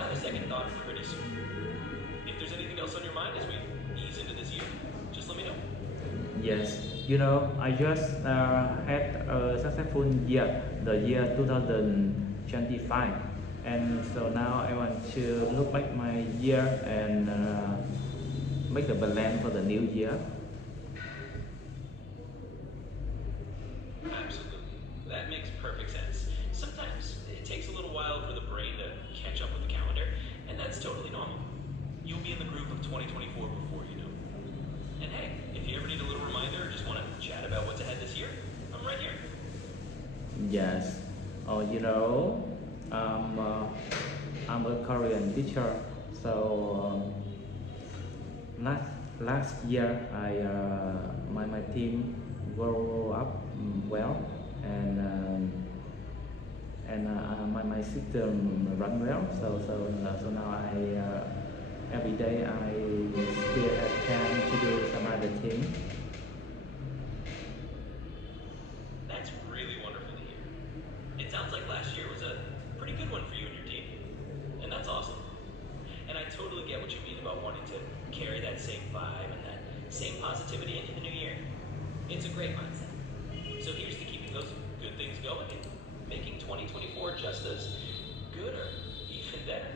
have a second thought pretty soon. If there's anything else on your mind as we ease into this year, just let me know. Yes, I just had a successful year, the year 2025, and so now I want to look back my year and make a plan for the new year. Absolutely. That makes perfect sense. Sometimes it takes a little while for the brain to catch up with the calendar, and that's totally normal. You'll be in the group of 2024 before you know. And hey, if you ever need a little reminder or just want to chat about what's ahead this year, I'm right here. Yes, oh, I'm a Korean teacher, so last last year my team grew up well, and my system run well. So now every day I still have time to do some other thing. That's really wonderful to hear. It sounds like last year was a pretty good one for you and your team, and that's awesome. And I totally get what you mean about wanting to carry that same vibe and that same positivity into the new year. It's a great mindset. So here's to keeping those good things going and making 2024 just as good or even better.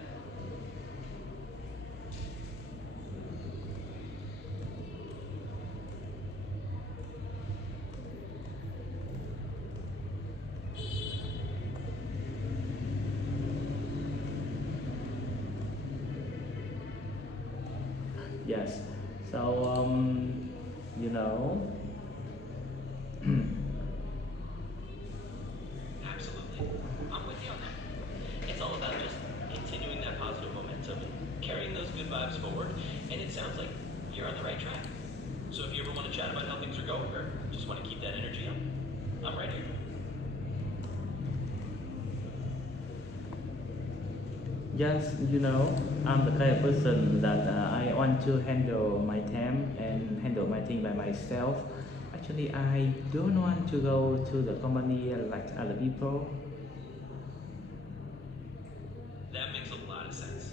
Yes, so you know Absolutely. I'm with you on that. It's all about just continuing that positive momentum and carrying those good vibes forward. And it sounds like you're on the right track. So if you ever want to chat about how things are going or just want to keep that energy up, I'm right here. Yes, I'm the kind of person that I want to handle my time and handle my thing by myself. Actually, I don't want to go to the company like other people. That makes a lot of sense.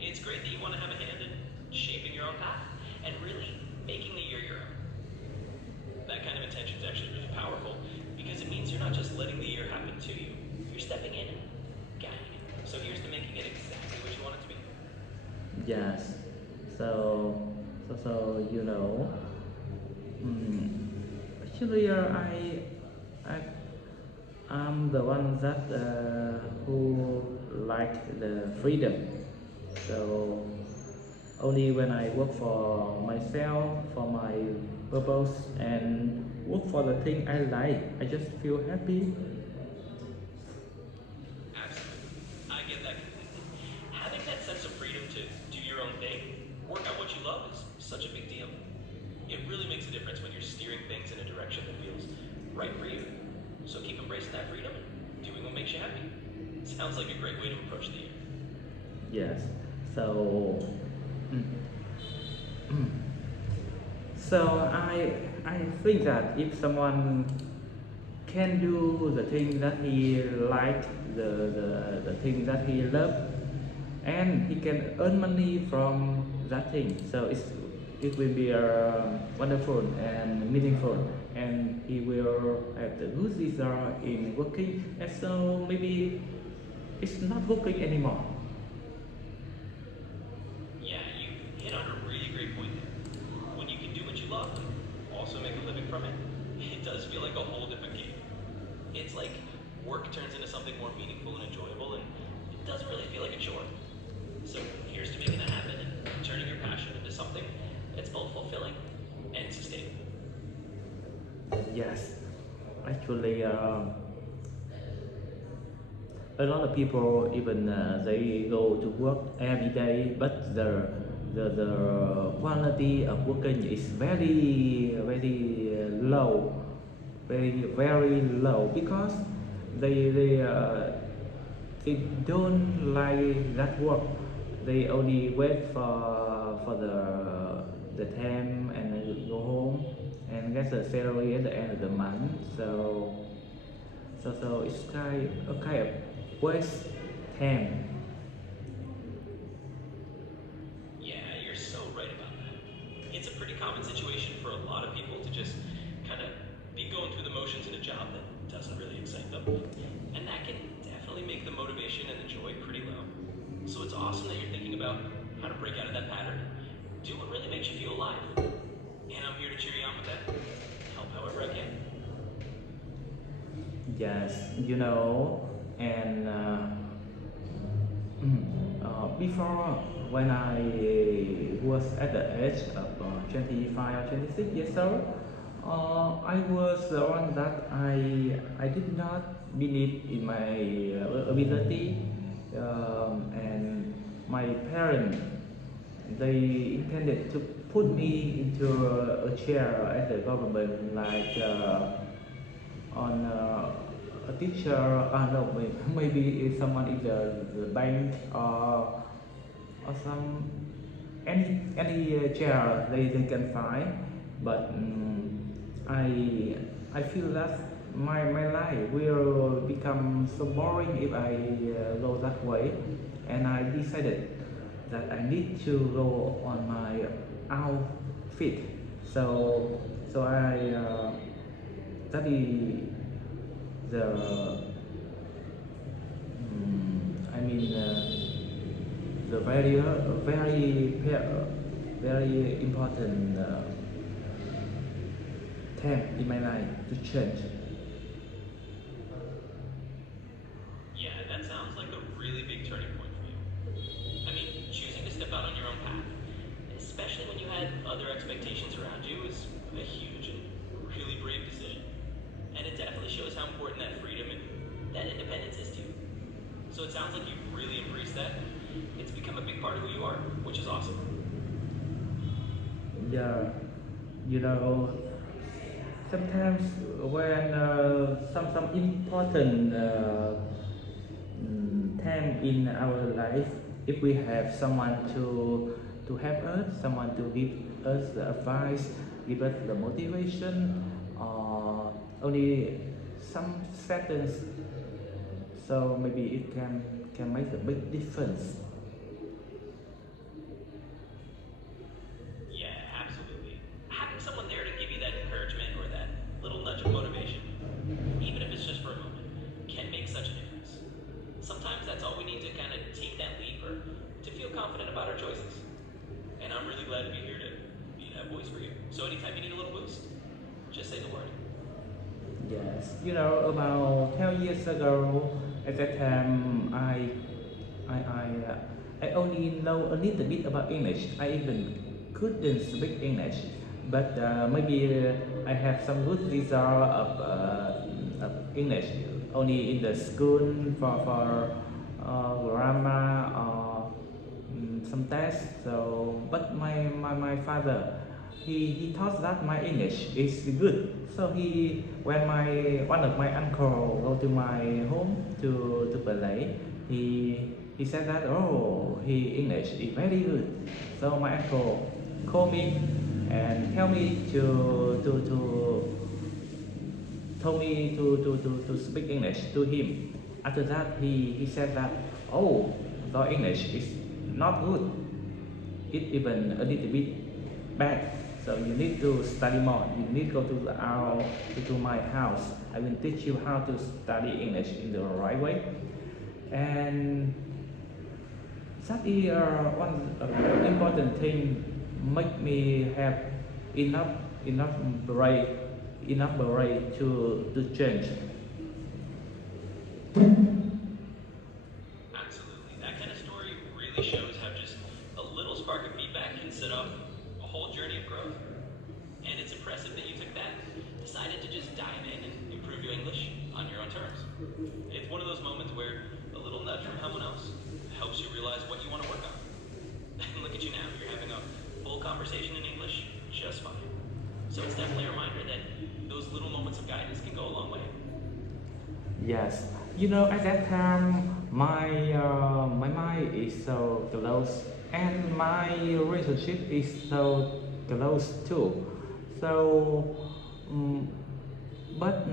It's great that you want to have a hand in shaping your own path and really making the year your own. That kind of intention is actually really powerful because it means you're not just letting the year happen to you, you're stepping in and guiding it. So here's to making it exactly what you want it to be. Yes, so mm, actually, I I'm the one that who like the freedom. So only when I work for myself, for my purpose, and work for the thing I like, I just feel happy. Absolutely. I get that completely. Having that sense of freedom to do your own thing, work on what you love is such a big deal. It really makes a difference when you're steering things in a direction that feels right for you. So keep embracing that freedom and doing what makes you happy. Sounds like a great way to approach the year. Yes. So, mm, so I think that if someone can do the thing that he like, the thing that he love, and he can earn money from that thing, so it will be wonderful and meaningful, and he will have the good result in working, and so maybe it's not working anymore. Yeah, you hit on a really great point there. When you can do what you love and also make a living from it, it does feel like a whole different game. It's like work turns into something more meaningful and enjoyable, and it doesn't really feel like a chore. So here's to making that happen and turning your passion into something that's both fulfilling and sustainable. Yes, actually, a lot of people even they go to work every day, but the quality of working is very low, very low, because they don't like that work. They only wait for the time and then go home and get the salary at the end of the month. So it's kind of waste time. up. And that can definitely make the motivation and the joy pretty low. So it's awesome that you're thinking about how to break out of that pattern. Do what really makes you feel alive. And I'm here to cheer you on with that. Help however I can. Yes, and before, when I was at the age of 25 or 26 years old, I was the one that I did not believe in my ability, and my parents, they intended to put me into a chair at the government, like on a teacher. No, maybe it's someone in the bank, or some any chair they can find. But I feel that my life will become so boring if I go that way, and I decided that I need to go on my own feet. So I study the I mean the very important time in my life to change. Yeah, that sounds like a really big turning point for you. I mean, choosing to step out on your own path, especially when you had other expectations around you, is a huge and really brave decision. And it definitely shows how important that freedom and that independence is to you. So it sounds like you've really embraced that. It's become a big part of who you are, which is awesome. Yeah, you know, sometimes when some important time in our life, if we have someone to help us, someone to give us the advice, give us the motivation, or only some seconds, so maybe it can make a big difference. Yeah, absolutely. Having someone there to give you that encouragement or that little nudge of motivation, even if it's just for a moment, can make such a difference. Sometimes that's all we need to kind of take that leap or to feel confident about our choices. And I'm really glad to be here to be that voice for you. So anytime you need a little boost, just say the word. Yes, about 12 years ago, at that time, I, I, uh, I only know a little bit about English. I even couldn't speak English, but maybe I have some good result of English only in the school for grammar or some tests. So, but my father, he thought that my English is good. So when one of my uncle go to my home to play, he said that, oh, he English is very good. So my uncle called me and tell me to told me to speak English to him. After that, he said that, oh, your English is not good. It even a little bit bad. So you need to study more. You need to go to my house. I will teach you how to study English in the right way. And that is one important thing make me have enough enough brain enough brain to change. Absolutely. That kind of story really shows how just a little spark of feedback can set off a whole journey of growth. And it's impressive that you took that, decided to just dive in and improve your English on your own terms. It's one of those moments where a little nudge from someone else helps you realize what you want to work on. And look at you now, you're having a full conversation in English just fine. So it's definitely a reminder that those little moments of guidance can go a long way. Yes, at that time, my mind is so close, and my relationship is so close too. So, um, but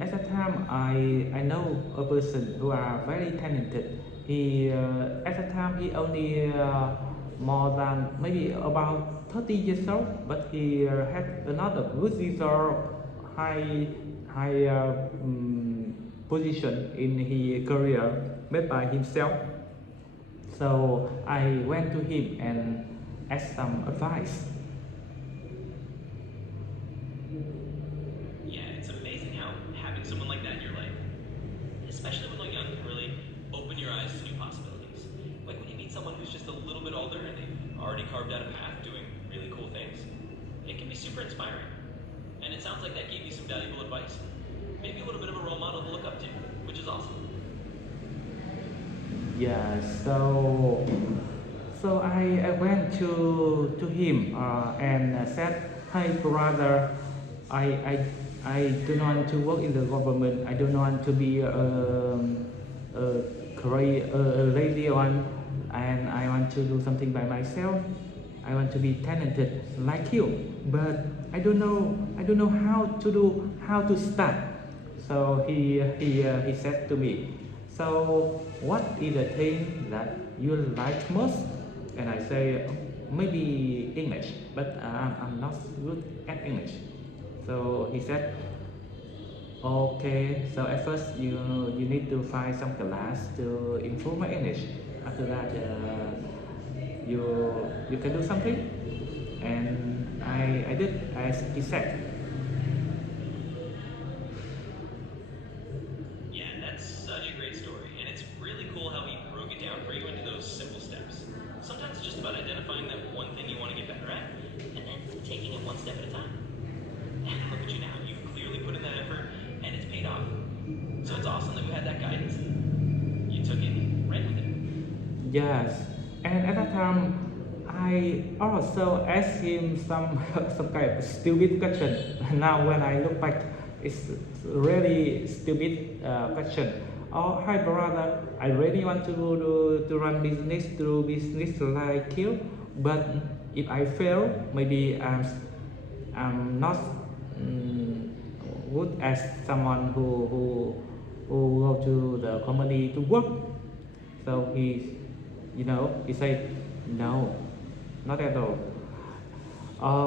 at that time, I know a person who are very talented. He at that time he only more than maybe about 30 years old, but he had a lot of good result, high high position in his career made by himself. So I went to him and asked some advice. Yeah, it's amazing how having someone like that in your life, especially when they're young, can really open your eyes to new possibilities. Like when you meet someone who's just a little bit older and they've already carved out a path doing really cool things, it can be super inspiring. And it sounds like that gave you some valuable advice. Maybe a little bit of a role model to look up to, which is awesome. Yeah, so I went to him and said, "Hi brother, I, I, I do not want to work in the government. I do not want to be a lazy one, and I want to do something by myself. I want to be talented like you, but I don't know how to start." So he said to me, "So what is the thing that you like most?" And I say, "Maybe English, but I'm not good at English." So he said, "Okay, so at first you need to find some class to improve my English. After that, you you can do something." And I did as he said. Yeah, that's such a great story, and it's really cool how he broke it down for you into those simple steps. Sometimes it's just about identifying that one thing you want to get better at, and then taking it one step at a time. And look at you now, you've clearly put in that effort, and it's paid off. So it's awesome that you had that guidance, and you took it and ran with it. Yes, and at that time, I also asked him some some kind of stupid question. Now when I look back, it's really stupid question. "Oh, hi brother, I really want to run business, do business like you, but if I fail, maybe I'm not mm, good as someone who go to the company to work." So he said, "No, not at all.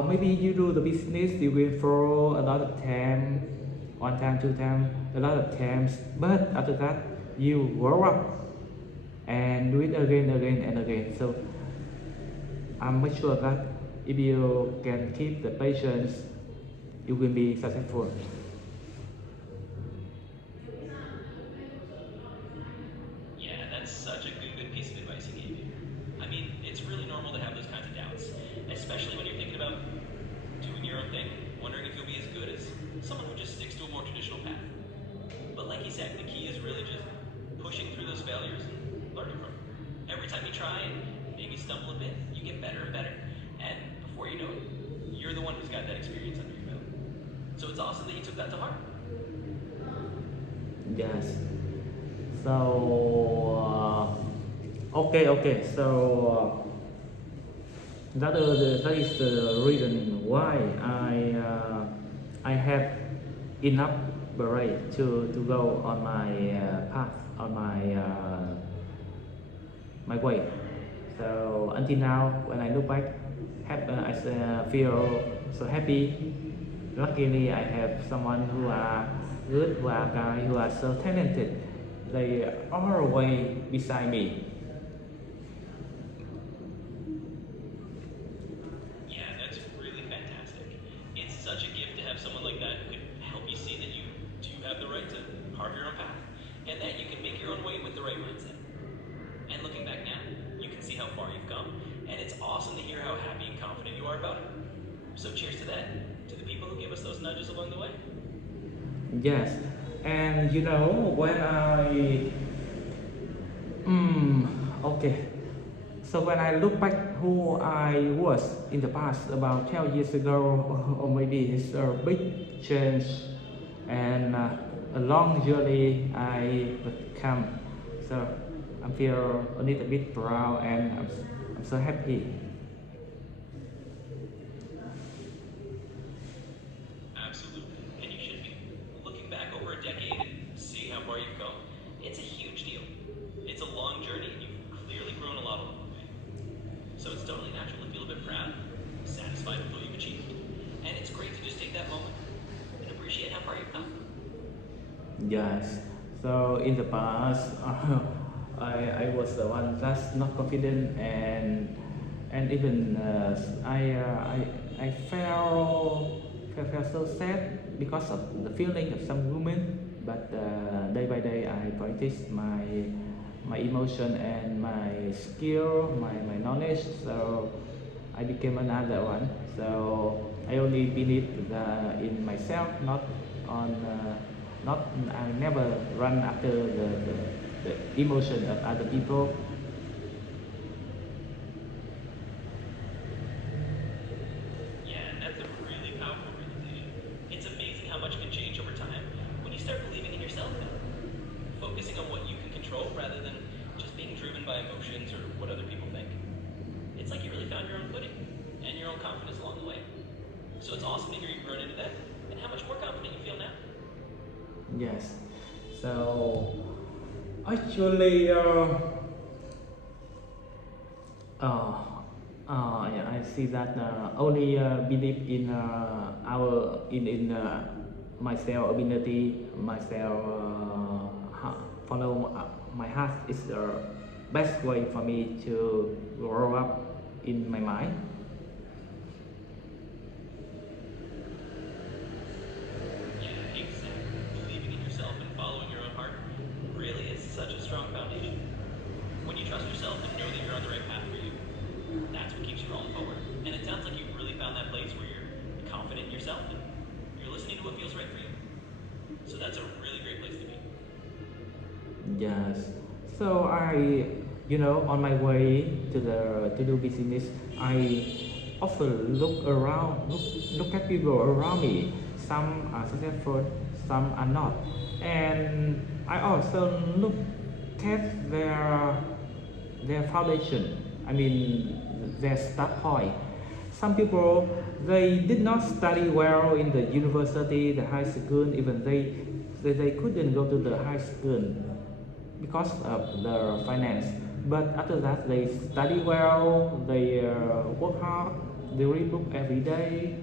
Maybe you do the business, you will throw a lot of time, one time, two time, a lot of times, but after that, you grow up and do it again, again, and again." So I'm not sure that if you can keep the patience, you will be successful. Yeah, that's such a good piece of advice he gave you. I mean, it's really normal to have those kinds of doubts, especially when you're thinking about doing your own thing, wondering if you'll be as good as someone who just sticks to a more traditional path. But like he said, the key is really just pushing through those failures and learning from them. Every time you try and maybe stumble a bit, you get better and better. And before you know it, you're the one who's got that experience under your belt. So it's awesome that you took that to heart. Yes. So okay. So that is the reason why I have enough break to go on my path, on my way. So until now, when I look back, feel so happy. Luckily, I have someone who are good, who are guys who are so talented. They are always beside me. Yeah, that's really fantastic. It's such a gift to have someone like that who can help you see that you do have the right to carve your own path and that you can make your own way with the right mindset. And looking back now, you can see how far you've come, and it's awesome to hear how happy and confident you are about it. So cheers to that, to the people who give us those nudges along the way. Yes, and when okay. So when I look back who I was in the past about 12 years ago, or maybe it's a big change and a long journey I become. So I feel a little bit proud and I'm so happy. Absolutely, and you should be. Looking back over a decade and seeing how far you've come, it's a huge deal. It's a long journey, and you've clearly grown a lot along the way. So it's totally natural to feel a bit proud, satisfied with what you've achieved. And it's great to just take that moment and appreciate how far you've come. Yes. So in the past, I was the one that's not confident, and even I felt so sad because of the feeling of some women. But day by day, I practice my emotion and my skill, my knowledge. So I became another one. So I only believe in myself, not on not I never run after the emotion of other people. Yeah, and that's a really powerful realization. It's amazing how much can change over time when you start believing in yourself now, focusing on what you can control rather than just being driven by emotions or what other people think. It's like you really found your own footing and your own confidence along the way. So it's awesome to hear you've grown into that and how much more confident you feel now. Yes. So actually, uh, yeah, I see that only believe in our in myself ability, myself follow my heart is the best way for me to grow up in my mind. Yeah, exactly. Believing in yourself and following your own heart really is such a strong foundation. When you trust yourself and know that you're on the right path for you, that's what keeps you rolling forward. And it sounds like you've really found that place where you're confident in yourself and you're listening to what feels right for you. So that's a really great place to be. Yes. So on my way to do business, I often look around, look at people around me. Some are successful, some are not, and I also look at their foundation. I mean, their start point. Some people they did not study well in the university, the high school, even they couldn't go to the high school because of the finance. But after that, they study well, they work hard, they read book every day.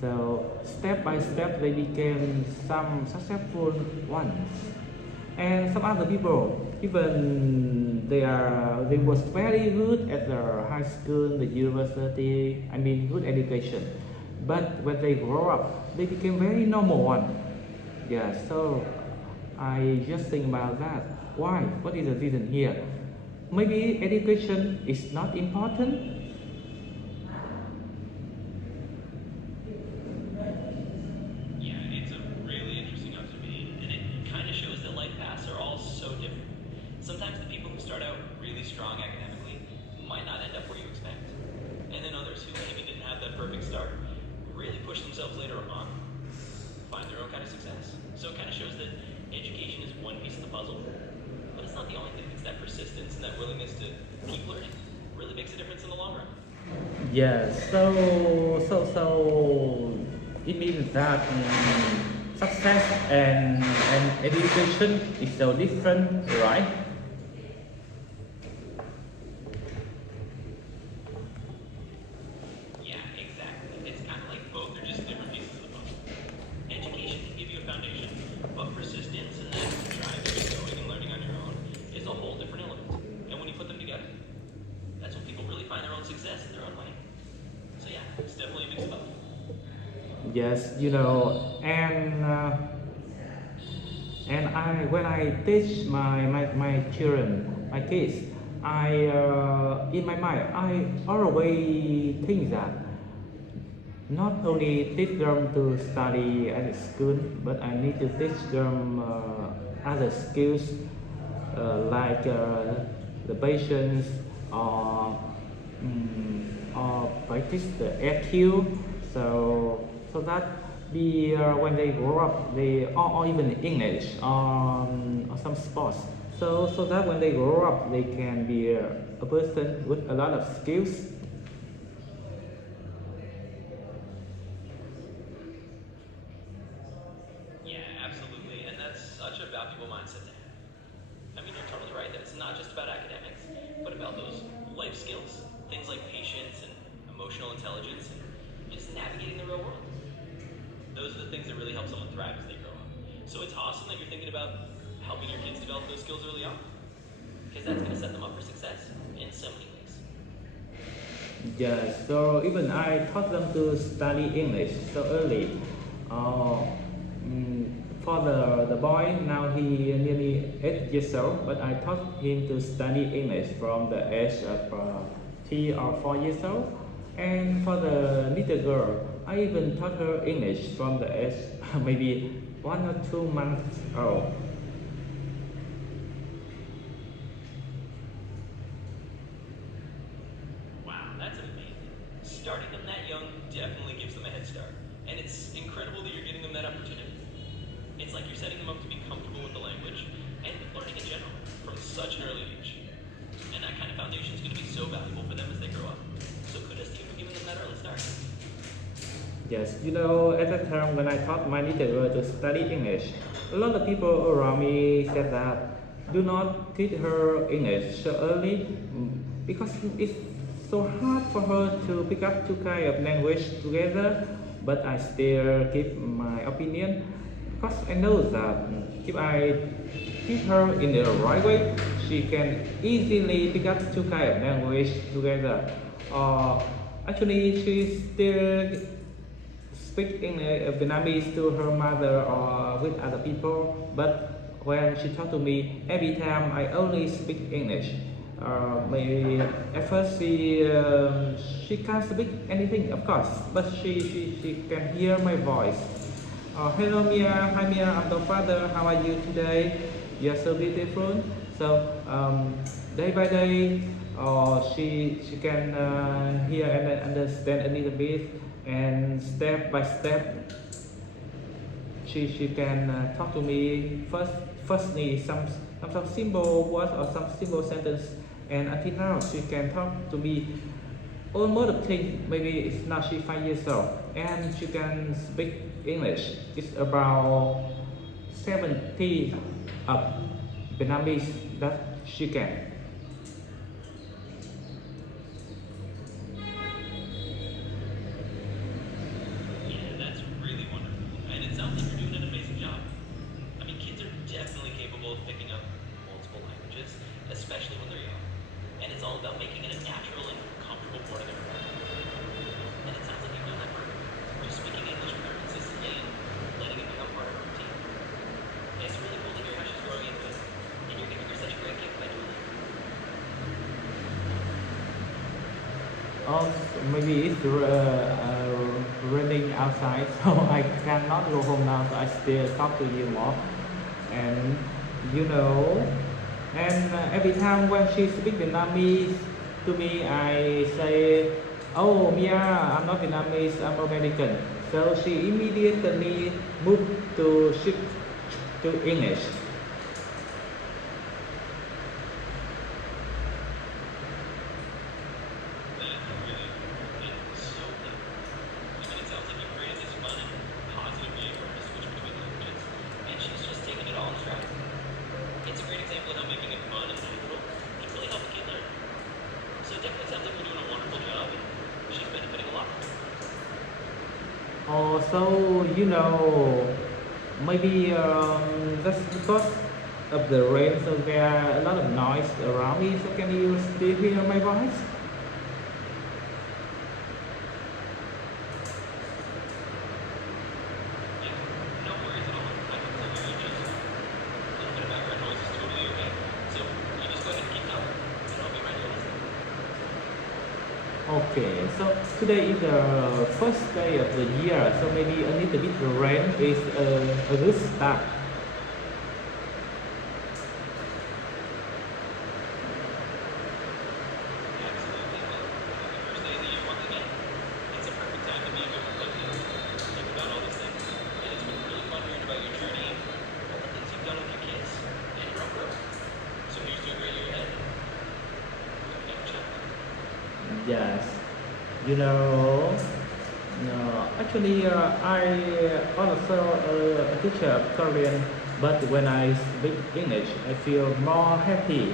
So step by step, they became some successful ones. And some other people, even they was very good at the high school, the university. I mean, good education. But when they grow up, they became very normal one. Yeah, so I just think about that. Why? What is the reason here? Maybe education is not important. Yeah, it's a really interesting observation, and it kind of shows that life paths are all so different. Sometimes the people who start out really strong academically might not end up where you expect. And then others who maybe didn't have that perfect start really push themselves later on, find their own kind of success. So it kind of shows that education is one piece of the puzzle, but it's not the only thing. It's that persistence and that willingness to keep learning really makes a difference in the long run. Yeah, so it means that success and education is so different, right? Yeah, exactly. It's kind of like both are just different pieces of the puzzle. Education can give you a foundation, but persistence and that drive to get going and learning on your own is a whole different element. And when you put them together, that's when people really find their own success in their own way. So yeah, it's definitely a mix of both. Yes, and I when I teach my children, my kids, I in my mind I always think that not only teach them to study at school, but I need to teach them other skills like the patience or or practice the EQ. So that when they grow up, or even English or some sports. So that when they grow up, they can be a person with a lot of skills. Yeah, absolutely. And that's such a valuable mindset to have. I mean, you're totally right that it's not just about academics, but about those life skills. Things like patience and emotional intelligence and just navigating the real world. Those are the things that really help someone thrive as they grow up. So it's awesome that you're thinking about helping your kids develop those skills early on. Because that's going to set them up for success in so many ways. Yes, so even I taught them to study English so early. Uh, for the boy, now he nearly 8 years old, but I taught him to study English from the age of 3 or 4 years old. And for the little girl, I even taught her English from the age maybe 1 or 2 months old. Wow, that's amazing. Starting them that young definitely gives them a head start. And it's incredible that you're getting them that opportunity. It's like you're setting them up to be comfortable with the language and with learning in general from such an early age. And that kind of foundation is going to be so valuable for them as they grow up. So kudos to you for giving them that early start. Yes, at that time when I taught my little girl to study English, a lot of people around me said that do not teach her English so early because it's so hard for her to pick up two kind of language together. But I still keep my opinion because I know that if I teach her in the right way, she can easily pick up two kind of language together. Actually, she still speak in Vietnamese to her mother or with other people, but when she talk to me, every time I only speak English. Maybe at first she can't speak anything, of course, but she can hear my voice. Hello Mia, hi Mia, I'm the father. How are you today? You're so beautiful. So day by day, she can hear and understand a little bit, and step by step, she can talk to me. Firstly, some simple words or some simple sentence, and until now she can talk to me almost a thing. Maybe it's now she 5 years old, and she can speak English. It's about 70 of Vietnamese that she can. Yeah, that's really wonderful. And it sounds like you're doing an amazing job. I mean, kids are definitely capable of picking up multiple languages, especially when they're young. And it's all about making it a natural and comfortable part of their environment. And it sounds like you've done that for speaking English with her consistently and letting it become part of her routine. It's really cool to hear how she's growing into it. And you're giving her such a great gift by doing it. Oh, maybe it's raining outside, so I cannot go home now. So I still talk to you more, and you know, and every time when she speaks Vietnamese to me, I say, "Oh, Mia, I'm not Vietnamese. I'm American." So she immediately moved to shift to English. That's really cool and so clever. I mean, it sounds like you've created this fun and positive way for her to switch between languages. And she's just taking it all in stride. It's a great example of how making it fun and natural can really help a kid learn. So it definitely sounds like you're doing a wonderful job and she's benefiting a lot from it. Also, maybe that's because of the rain, so there are a lot of noise around me. So can you still hear my voice? Yeah, no worries at all. I can still hear you just a little bit of background noise is totally okay. So you just go ahead and keep talking and I'll be right here listening. Okay, so today is the first day of the year, so maybe a little bit of rain is a good start. Absolutely. Well, happy first day of the year once again. It's a perfect time to be able to reflect and think about all these things. And it's been really fun hearing about your journey and all the things you've done with your kids and your own growth. So here's to a great year ahead. Hope you never check. Yes, you know, no, actually, I also a teacher of Korean, but when I speak English, I feel more happy.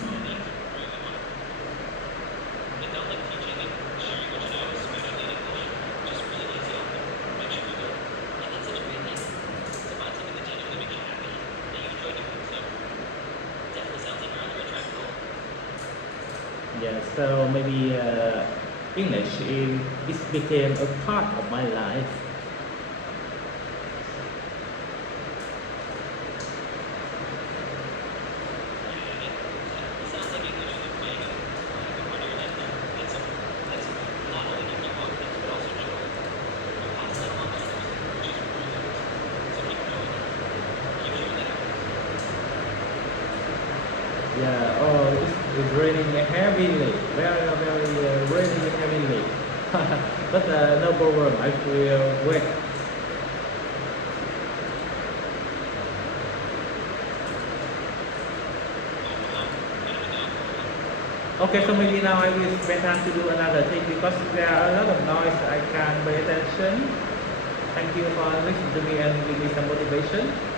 Well, that's really wonderful. It sounds like teaching and sharing what you know, especially in English, So maybe English it became a part of my life. It sounds like English is a big part of your life now. That's not only giving you confidence, but also joy. You pass that along to others, which is really nice. So keep doing it. Keep sharing that out. Yeah, oh, it's raining heavily, very raining heavily. But no problem, I feel wet. Okay, so maybe now I will spend time to do another thing because there are a lot of noise I can't pay attention. Thank you for listening to me and give me some motivation.